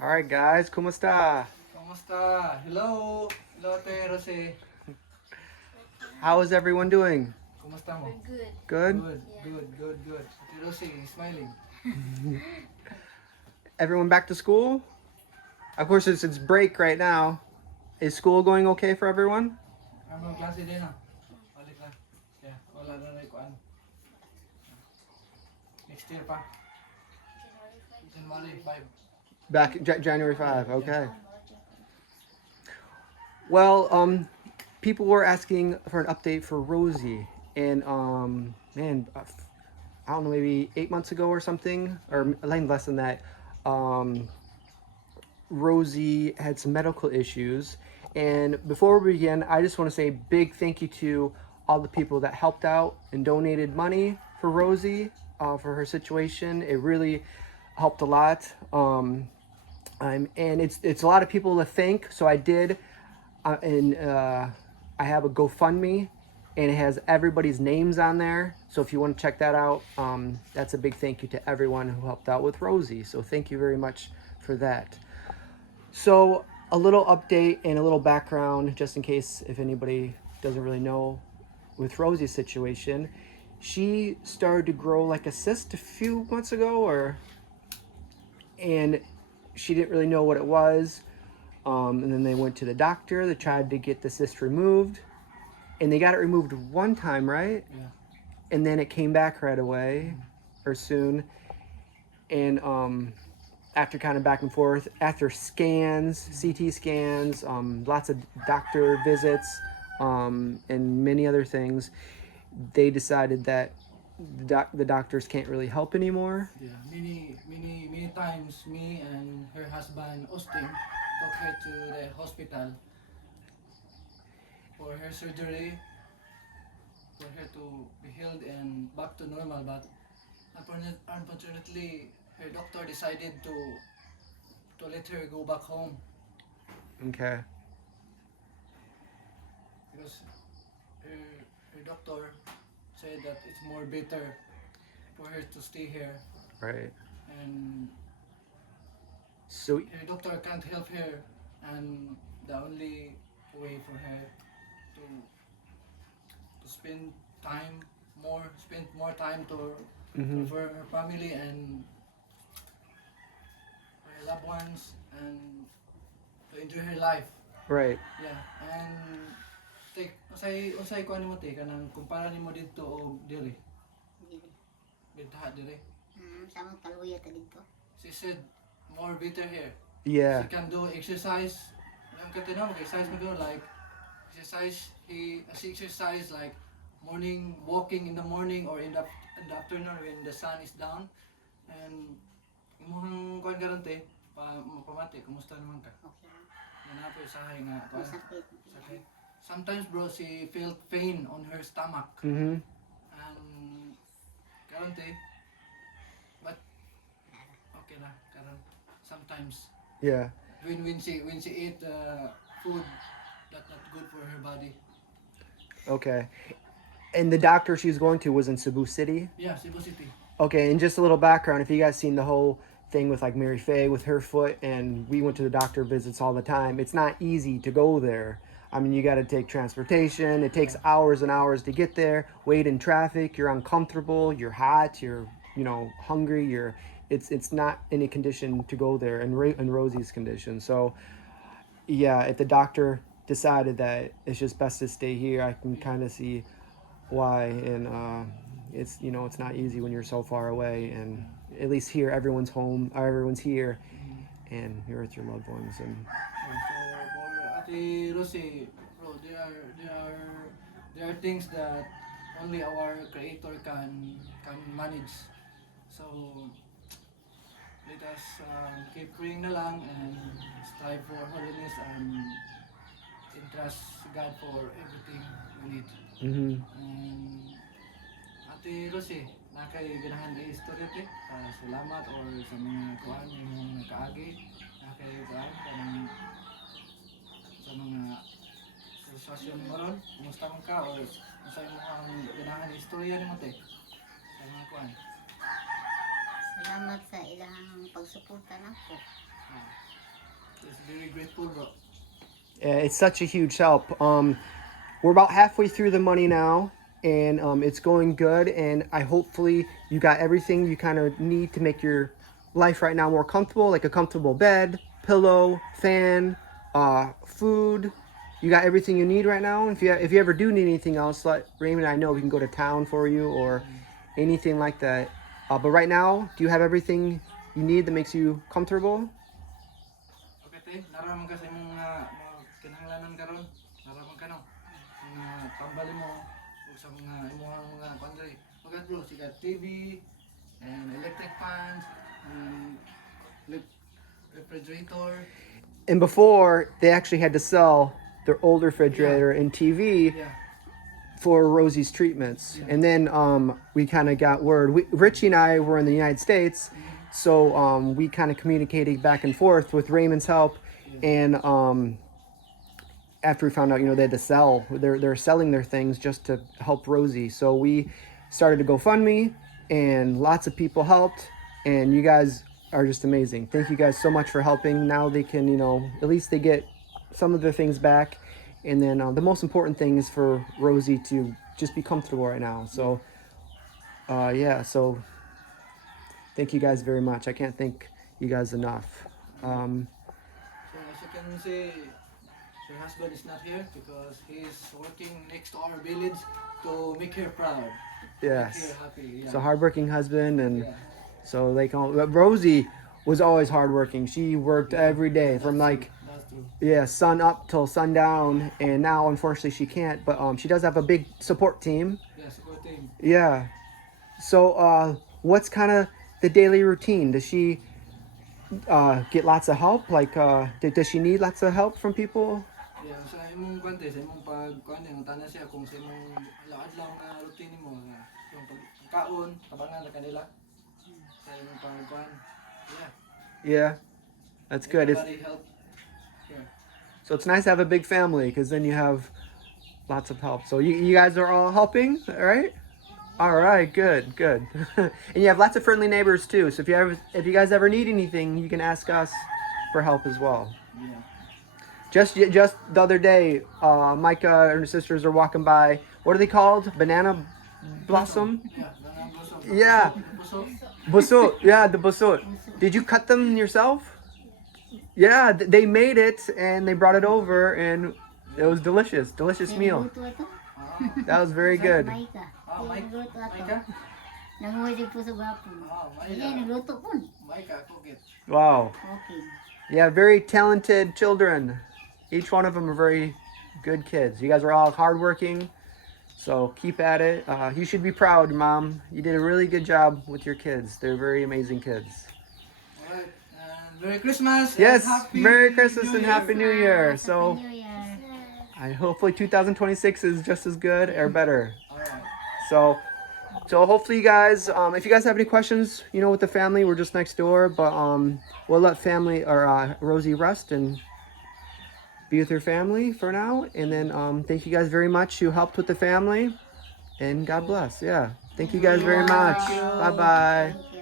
All right, guys, kumusta? Kamusta? Hello! Hello, Ate Rosie. How is everyone doing? Kumusta mo? We're good. Good? Good, good. Ate Rosie is smiling. Everyone back to school? Of course, it's break right now. Is school going okay for everyone? Ano klase din ha? Balik na. Yeah, wala na rin kuan. Next year pa. January 5. Back January 5, okay. Well, people were asking for an update for Rosie. And, man, I don't know, maybe 8 months ago or something, or less than that, um, Rosie had some medical issues. And before we begin, I just want to say a big thank you to all the people that helped out and donated money for Rosie for her situation. It really helped a lot. And it's a lot of people to thank. So I did, and I have a GoFundMe, and it has everybody's names on there. So if you want to check that out, that's a big thank you to everyone who helped out with Rosie. So thank you very much for that. So a little update and a little background, just in case if anybody doesn't really know, with Rosie's situation. She started to grow like a cyst a few months ago, and she didn't really know what it was. And then they went to the doctor. They tried to get the cyst removed, and they got it removed one time, right? Yeah. And then it came back right away, or soon. And after kind of back and forth, after scans, CT scans, lots of doctor visits, and many other things, they decided that the doctors can't really help anymore. Yeah. Many times me and her husband Austin took her to the hospital for her surgery, for her to be healed and back to normal, but unfortunately her doctor decided to let her go back home Okay. because her doctor said that it's more better for her to stay here, Right. and So her doctor can't help her, and the only way for her to spend more time mhm. for her family and for her loved ones, and to enjoy her life. Right. Yeah, and unsay kuan nimo te kanang kumpara nimo didto og diri. Dili. Bitaha diri. Samang kaluya ta dito. She said more better here. Yeah. She can do exercise. Ang katinaw exercise mo do like exercise she exercise like morning walking in the morning or in the afternoon when the sun is down, and imong kuan garante pamati kumusta naman ka? Okay lang. Nanapoy usahay nga kuan. Masakit. Sakit. Sometimes bro she felt pain on her stomach Mhm. and garante but okay na karon sometimes Yeah. when she eat food that's not good for her body. Okay. And the doctor she was going to was in Cebu City. Yeah, Cebu City. Okay, and just a little background, if you guys seen the whole thing with like Mary Faye with her foot, and we went to the doctor visits all the time, it's not easy to go there. I mean, you got to take transportation. It takes hours and hours to get there. Wait in traffic. You're uncomfortable. You're hot. You're hungry. It's not in a condition to go there. In Rosie's condition. So yeah, if the doctor decided that it's just best to stay here, I can kind of see why. And it's not easy when you're so far away. And at least here, everyone's home. Or everyone's here, and you're with your loved ones. And So for Ate Rosie, bro, there are things that only our creator can manage. So let us keep praying na lang and strive for holiness and entrust God for everything we need. mhm. And Ate Rosie, nakay ganahan na istorya te, salamat or sa mga kuan yung kaagi, nakay kuan kanang sa mga sitwasyon mo ron, kumusta man ka or sa imong ganahan istorya nimo te sa mga kuan. Salamat sa ilang pagsuporta na po. It's very grateful, bro. Yeah, it's such a huge help. We're about halfway through the money now, and it's going good. And I hopefully you got everything you kind of need to make your life right now more comfortable, like a comfortable bed, pillow, fan, food. You got everything you need right now. If you ever do need anything else, let Raymond and I know. We can go to town for you or anything like that. But right now, do you have everything you need that makes you comfortable? Okay, te, naraman ka sa imong mga kinahanglanan karon. Naraman ka no. Mga tambali mo o sa mga kondre. Okay, bro, you got TV and electric fans and refrigerator. And before, they actually had to sell their old refrigerator and TV Yeah. for Rosie's treatments. Yeah. And then we kind of got word. Richie and I were in the United States, so we kind of communicated back and forth with Raymond's help. And after we found out, they had to sell, they're selling their things just to help Rosie. So we started to GoFundMe, and lots of people helped. And you guys are just amazing. Thank you guys so much for helping. Now they can, at least they get some of their things back. And then the most important thing is for Rosie to just be comfortable right now. So, yeah, so thank you guys very much. I can't thank you guys enough. So as you can see, your husband is not here because he's working next to our village to make her proud. Make Yes. her happy. Yeah. It's a hardworking husband, and Yeah. so but Rosie was always hardworking. She worked every day from like That's true. sun up till sundown, and now unfortunately she can't. But she does have a big support team. Yeah, support team. Yeah. So what's kind of the daily routine? Does she get lots of help? Like does she need lots of help from people? Yeah, sa imong kwante, sa imong pagkuan yung tanan siya kung sa imong adlaw nga routine mo yung pagkaon, tabangan na kanila. Sa imong pagkuan. Yeah. Yeah. That's good. Everybody help. Yeah. So it's nice to have a big family because then you have lots of help. So you guys are all helping, all right? All right, good. And you have lots of friendly neighbors too. So if you guys ever need anything, you can ask us for help as well. Yeah. Just the other day, Micah and her sisters are walking by. What are they called? Banana blossom? Yeah, banana blossom. Yeah. Busog. Busut. Yeah, the busut. Did you cut them yourself? Yeah, they made it and they brought it over and it was delicious. Delicious meal. Nagluto ito. Ah, That was very good. Maika. Nagluto Maika? ito. Nanguhuli po sa gwapo. Maika. Iya, nagluto po. Maika, cook it. Wow. Okay. Yeah, very talented children. Each one of them are very good kids. You guys are all hardworking, so keep at it. You should be proud, Mom. You did a really good job with your kids. They're very amazing kids. Alright, and Merry Christmas. and Yes, Happy Merry Christmas New and Year. Happy New Year. So Happy New Year. hopefully 2026 is just as good or better. Alright. So hopefully you guys, if you guys have any questions, with the family, we're just next door. But we'll let family or Rosie rest and be with her family for now. And then thank you guys very much. You helped with the family, and God bless. Yeah, thank you guys very much. Bye bye. Thank you.